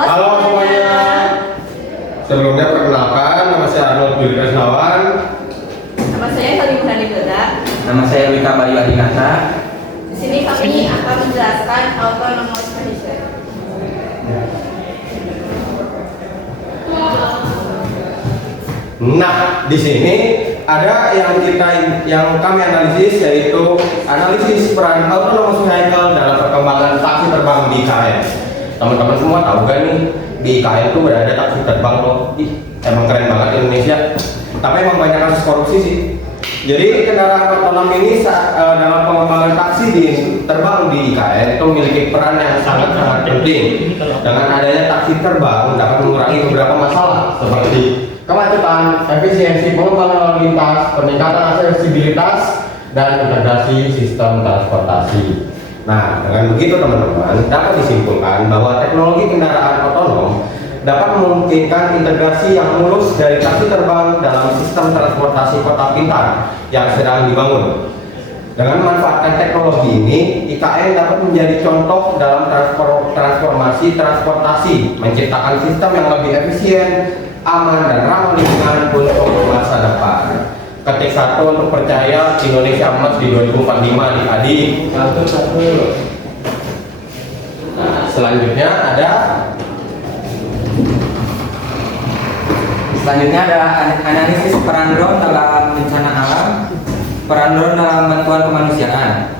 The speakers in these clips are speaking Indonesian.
Halo semuanya. Sebelumnya perkenalkan, nama saya Arnold Dwi Krisnawan. Nama saya Salim Hani Beda. Nama saya Wika Bayu Adinata. Di sini kami akan menjelaskan autonomous vehicle. Nah, di sini ada yang kami analisis, yaitu analisis peran autonomous vehicle dalam perkembangan taksi terbang di IKN. Teman-teman semua tahu kan nih, di IKN itu berada taksi terbang loh. Emang keren banget Indonesia. Tapi emang banyak kasus korupsi sih. Jadi kendaraan otonom ini dalam pengembangan taksi terbang di IKN itu memiliki peran yang sangat-sangat penting. Dengan adanya taksi terbang dapat mengurangi beberapa masalah seperti kemacetan, efisiensi pengembangan lalu lintas, peningkatan aksesibilitas, dan integrasi sistem transportasi. Nah, dengan begitu teman-teman, dapat disimpulkan bahwa teknologi kendaraan otonom dapat memungkinkan integrasi yang mulus dari taksi terbang dalam sistem transportasi kota pintar yang sedang dibangun. Dengan memanfaatkan teknologi ini, IKN dapat menjadi contoh dalam transformasi transportasi, menciptakan sistem yang lebih efisien, aman, dan ramah lingkungan untuk masa depan. Ketik 1 untuk percaya Indonesia emas di 2045 di ADI. Nah, selanjutnya ada analisis peran drone dalam bencana alam, peran drone dalam bantuan kemanusiaan.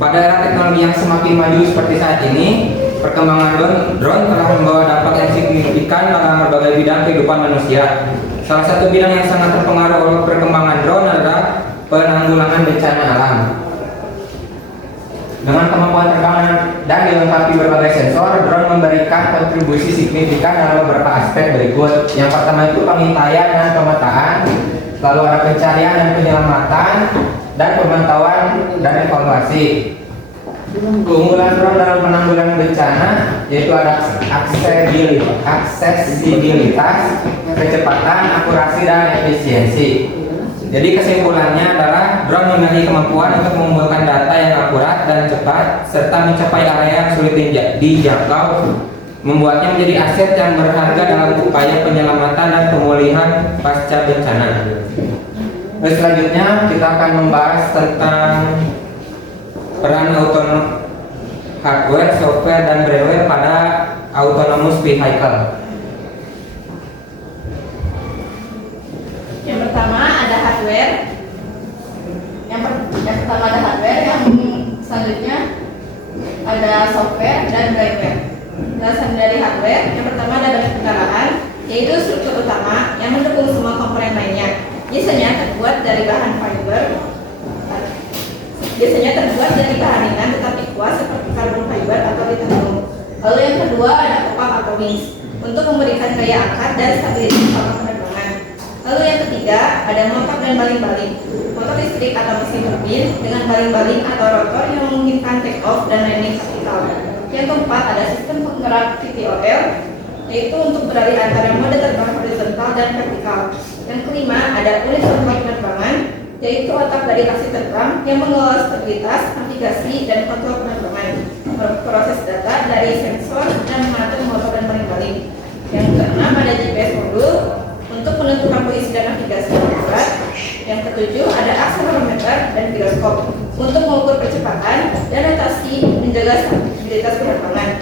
Pada era teknologi yang semakin maju seperti saat ini, perkembangan drone telah membawa dampak yang signifikan dalam berbagai bidang kehidupan manusia. Salah satu bidang yang sangat terpengaruh oleh perkembangan drone adalah penanggulangan bencana alam. Dengan kemampuan terbang dan dilengkapi berbagai sensor, drone memberikan kontribusi signifikan dalam beberapa aspek berikut. Yang pertama itu pengintaian dan pemetaan, lalu ada pencarian dan penyelamatan, dan pemantauan dan evaluasi. Keunggulan drone dalam penanggulangan bencana yaitu ada aksesibilitas, kecepatan, akurasi, dan efisiensi. Jadi kesimpulannya adalah drone memiliki kemampuan untuk mengumpulkan data yang akurat dan cepat serta mencapai area yang sulit dijangkau, membuatnya menjadi aset yang berharga dalam upaya penyelamatan dan pemulihan pasca bencana. Selanjutnya kita akan membahas tentang peran autonomous hardware, software, dan brainware pada autonomous vehicle. Yang pertama ada hardware. Yang pertama ada hardware, yang selanjutnya ada software dan brainware. Penjelasan dari hardware, yang pertama ada badan kendaraan, yaitu struktur utama yang mendukung semua komponen lainnya. Biasanya terbuat dari bahan ringan tetapi kuat seperti karbon fiber atau titanium. Lalu yang kedua ada kopak atau wings untuk memberikan daya angkat dan stabilitas selama penerbangan. Lalu yang ketiga ada motor dan baling-baling, motor listrik atau mesin turbin dengan baling-baling atau rotor yang memungkinkan take off dan landing vertikal. Yang keempat ada sistem penggerak VTOL, yaitu untuk beralih antara mode terbang horizontal dan vertikal. Yang kelima ada unit kontrol penerbangan, yaitu otak dari taksi terbang yang mengelola stabilitas, navigasi, dan kontrol penerbangan, proses data dari sensor dan mengatur motor dan baling-baling. Yang keenam ada GPS modul untuk menentukan posisi dan navigasi yang akurat. Yang ketujuh ada akselerometer dan giroskop untuk mengukur kecepatan dan rotasi menjaga stabilitas penerbangan.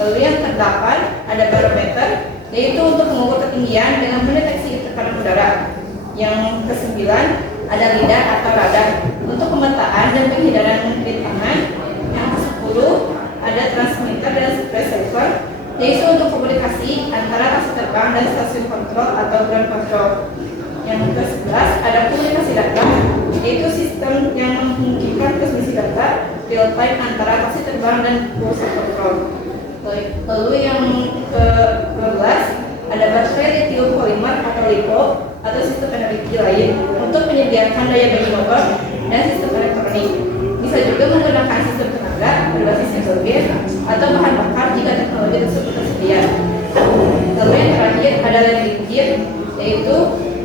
Lalu yang kedelapan ada barometer, yaitu untuk mengukur ketinggian dengan mendeteksi tekanan udara. Yang kesembilan ada lidar atau radar untuk pemetaan dan penghindaran rintangan. Yang kesepuluh ada transmitter dan receiver, yaitu untuk komunikasi antara taksi terbang dan stasiun kontrol atau ground control. Yang ke-11 ada komunikasi data, yaitu sistem yang memungkinkan transmisi data real time antara taksi terbang dan pusat kontrol. Lalu yang ke-12 ada baterai lithium polymer atau LiPo atau sistem energi lain untuk menyediakan daya bagi motor dan sistem elektronik. Bisa juga menggunakan sistem tenaga berbasis hidrogen atau bahan bakar jika teknologi tersebut tersedia. Lalu yang terakhir ada landing gear, yaitu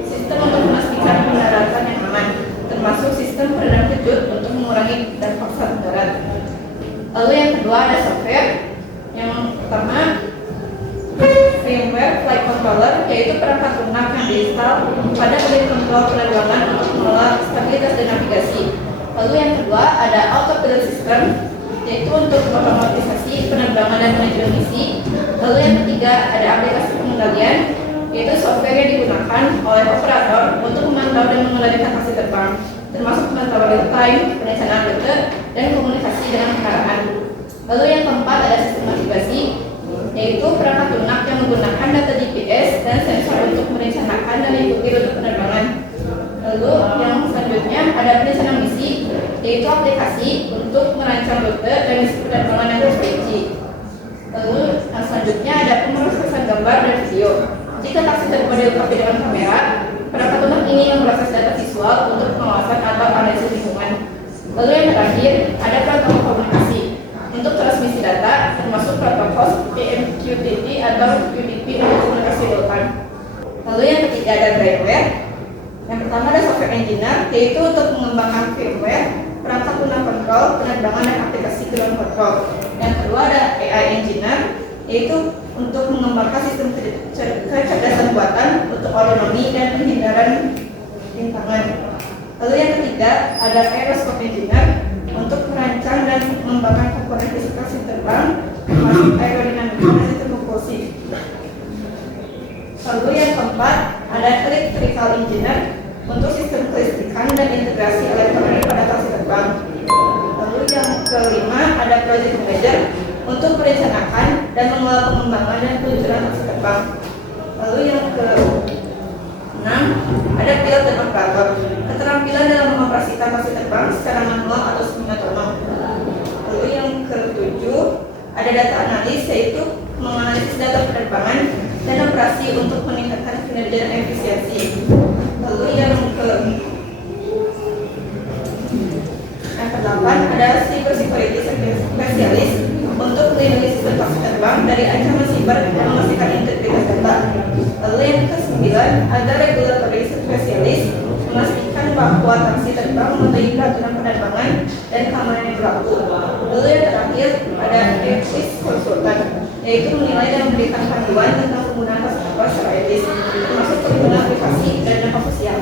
sistem untuk memastikan pendaratan yang aman, termasuk sistem peredam kejut untuk mengurangi dampak saat mendarat. Lalu yang kedua ada software. Yang pertama yaitu perangkat lunak yang diinstal pada modul kontrol penerbangan untuk mengelola stabilitas dan navigasi. Lalu yang kedua ada autopilot system, yaitu untuk otomatisasi penerbangan dan manajemen misi. Lalu yang ketiga ada aplikasi pengendalian, yaitu software yang digunakan oleh operator untuk memantau dan mengendalikan hasil terbang, termasuk pemantauan real time, perencanaan rute, dan komunikasi dengan kendaraan. Lalu yang keempat ada sistem navigasi, yaitu perangkat lunak yang menggunakan data GPS dan sensor untuk merencanakan dan mengikuti rute penerbangan. Lalu yang selanjutnya ada perencanaan misi, yaitu aplikasi untuk merancang rute dan misi penerbangan yang terperinci. Lalu yang selanjutnya ada pemrosesan gambar dan video. Jika taksi terbang dilengkapi dengan kamera, perangkat lunak ini memproses data visual untuk pengawasan atau analisis lingkungan. Lalu yang terakhir ada protokol komunikasi untuk transmisi data, termasuk protokol PMQTT atau QTP untuk komunikasi real time. Lalu yang ketiga ada firmware. Yang pertama ada software engineer, yaitu untuk mengembangkan firmware, perangkat lunak kontrol, penerbangan dan aplikasi ground control. Yang kedua ada AI engineer, yaitu untuk mengembangkan sistem kecerdasan buatan untuk otonomi dan penghindaran rintangan. Lalu yang ketiga ada aerospace engineer, untuk merancang dan mengembangkan komponen fisika sistem terbang, termasuk aerodinamika dan sistem propulsi. Lalu yang keempat ada electrical engineer, untuk sistem kelistrikan dan integrasi elektronik pada taksi terbang. Lalu yang kelima ada project manager, untuk merencanakan dan mengelola pengembangan dan peluncuran taksi terbang. Lalu yang keenam ada pilot dan operator, keterampilan dalam mengoperasikan taksi terbang secara manual atau semi otonom. Lalu yang ketujuh ada data analis, yaitu menganalisis data penerbangan dan operasi untuk meningkatkan kinerja dan efisiensi. Lalu yang kedelapan ada cyber security spesialis, untuk melindungi sistem taksi terbang dari ancaman siber dan memastikan integritas data. Lalu yang kesembilan ada regulatory spesialis, memastikan bahwa taksi terbang mematuhi peraturan penerbangan dan keamanan yang berlaku. Lalu yang terakhir ada ethics konsultan, yaitu menilai dan memberikan panduan tentang penggunaan taksi terbang secara etis, termasuk perlindungan privasi dan dampak sosial.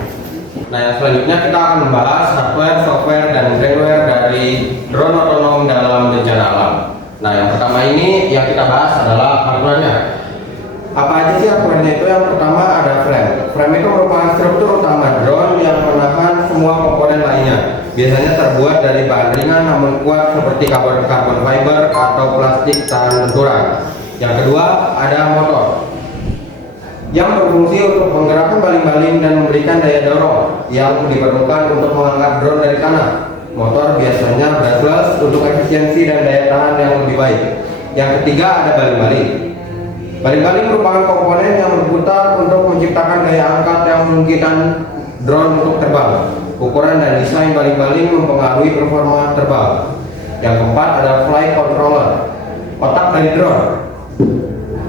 Nah, yang selanjutnya kita akan membahas hardware, software, dan firmware dari drone otonom dalam bencana alam. Nah, yang pertama ini yang kita bahas adalah hardware-nya. Apa aja sih hardware-nya itu? Yang pertama ada frame. Frame itu merupakan struktur utama drone yang menahan semua komponen lainnya. Biasanya terbuat dari bahan ringan namun kuat seperti karbon fiber atau plastik tahan benturan. Yang kedua ada motor, yang berfungsi untuk menggerakkan baling-baling dan memberikan daya dorong yang diperlukan untuk mengangkat drone dari tanah. Motor biasanya brushless untuk efisiensi dan daya tahan yang lebih baik. Yang ketiga ada baling-baling. Baling-baling merupakan komponen yang berputar untuk menciptakan daya angkat yang memungkinkan drone untuk terbang. Ukuran dan desain baling-baling mempengaruhi performa terbang. Yang keempat ada flight controller, otak dari drone,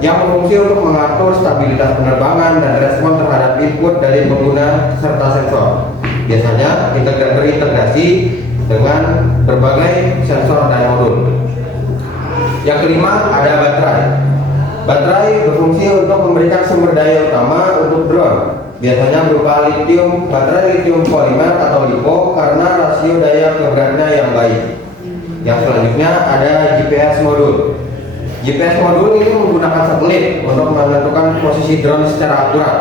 yang berfungsi untuk mengatur stabilitas penerbangan dan respon terhadap input dari pengguna serta sensor. Biasanya terintegrasi dengan berbagai sensor dan modul. Yang kelima ada baterai. Baterai berfungsi untuk memberikan sumber daya utama untuk drone. Biasanya berupa baterai lithium polimer atau LiPo karena rasio daya ke beratnya yang baik. Yang selanjutnya ada GPS modul. GPS modul ini menggunakan satelit untuk menentukan posisi drone secara akurat.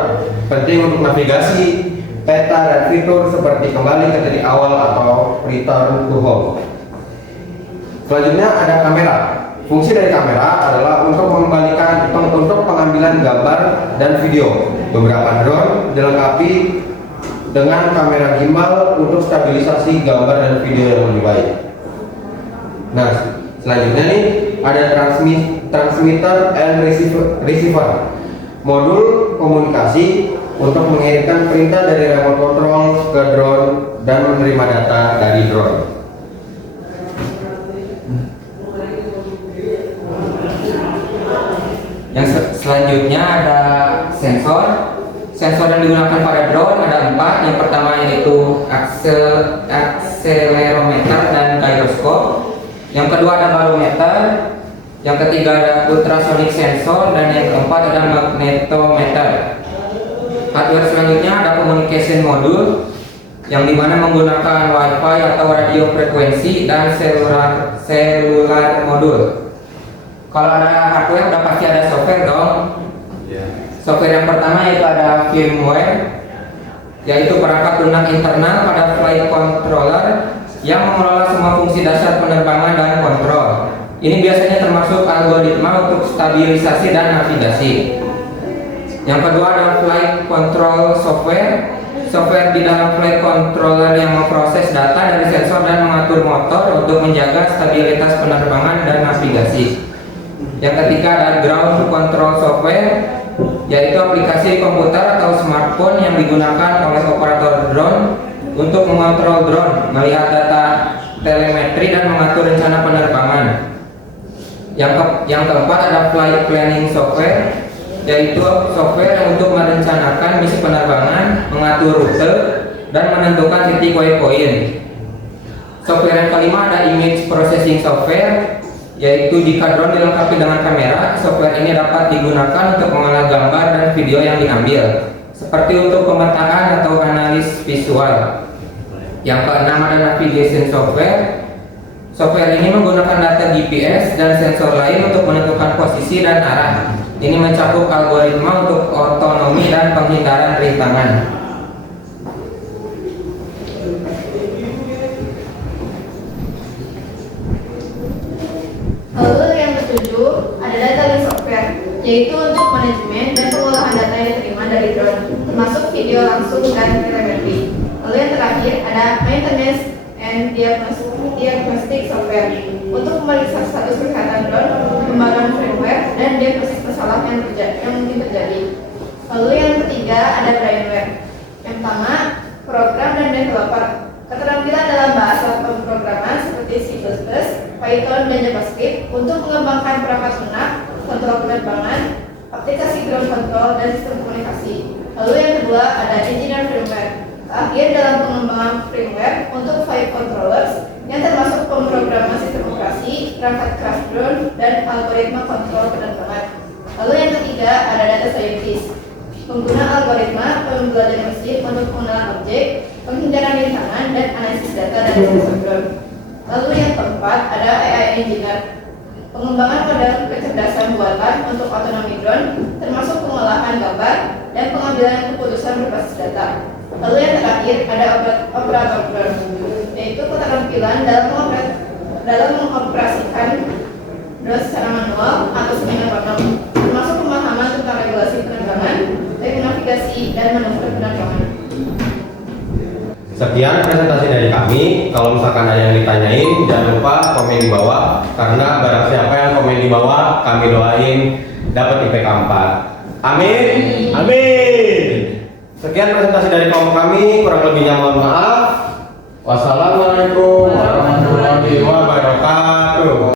Penting untuk navigasi, peta, dan fitur seperti kembali ke titik awal atau return to home. Selanjutnya ada kamera. Fungsi dari kamera adalah untuk pengambilan gambar dan video. Beberapa drone dilengkapi dengan kamera gimbal untuk stabilisasi gambar dan video yang lebih baik. Nah, selanjutnya nih ada transmitter and receiver, modul komunikasi untuk mengirimkan perintah dari remote control ke drone dan menerima data dari drone. Yang selanjutnya ada sensor. Sensor yang digunakan pada drone ada 4. Yang pertama yaitu akselerometer dan gyroscope. Yang kedua ada barometer. Yang ketiga ada ultrasonic sensor dan yang keempat ada magnetometer. Hardware selanjutnya ada communication module yang dimana menggunakan WiFi atau radio frekuensi dan selular modul. Kalau ada hardware udah pasti ada software dong. Software yang pertama yaitu ada firmware, yaitu perangkat lunak internal pada flight controller yang mengelola semua fungsi dasar penerbangan dan kontrol. Ini biasanya termasuk algoritma untuk stabilisasi dan navigasi. Yang kedua ada flight control software. Software di dalam flight controller yang memproses data dari sensor dan mengatur motor untuk menjaga stabilitas penerbangan dan navigasi. Yang ketiga ada ground control software, yaitu aplikasi komputer atau smartphone yang digunakan oleh operator drone untuk mengontrol drone, melihat data telemetri dan mengatur rencana penerbangan. Yang keempat ada flight planning software, yaitu software untuk merencanakan misi penerbangan, mengatur rute, dan menentukan titik waypoint. Software yang kelima ada image processing software, yaitu jika drone dilengkapi dengan kamera, software ini dapat digunakan untuk mengolah gambar dan video yang diambil, seperti untuk pemetaan atau analis visual. Yang keenam ada navigation software. Software ini menggunakan data GPS dan sensor lain untuk menentukan posisi dan arah. Ini mencakup algoritma untuk otonomi dan penghindaran rintangan. Lalu yang ketujuh ada data link software, yaitu untuk manajemen dan pengolahan data yang diterima dari drone, termasuk video langsung dan telemetri. Lalu yang terakhir ada maintenance and diagnostic software, untuk memeriksa status kesehatan drone, pembaruan firmware, dan diagnosis masalah yang mungkin terjadi. Lalu yang ketiga ada brainware. Yang pertama, program dan developer. Keterampilan dalam bahasa pemrograman seperti C++, Python, dan JavaScript untuk mengembangkan perangkat lunak, kontrol penerbangan, aplikasi ground control, dan sistem komunikasi. Lalu yang kedua ada engineer firmware. Terakhir dalam pengembangan firmware untuk flight controllers yang termasuk pemrograman sistem operasi, perangkat crash drone, dan algoritma kontrol penerbangan. Lalu yang ketiga ada data scientist. Pengguna algoritma pembelajaran mesin untuk pengenalan objek, penghindaran rintangan, dan analisis data dari sensor drone. Lalu yang keempat ada AI engineer. Pengembangan model kecerdasan buatan untuk otonomi drone, termasuk pengolahan gambar dan pengambilan keputusan berbasis data. Lalu yang terakhir ada operator drone, yaitu keterampilan dalam mengoperasikan drone secara manual atau semi-otonom, termasuk pemahaman tentang regulasi penerbangan, teknik navigasi, dan manuver penerbangan. Sekian presentasi dari kami. Kalau misalkan ada yang ditanyain, jangan lupa komen di bawah, karena barang siapa yang komen di bawah, kami doain dapat IPK 4. Amin. Amin. Sekian presentasi dari kelompok kami, kurang lebihnya mohon maaf. Wassalamualaikum warahmatullahi wabarakatuh.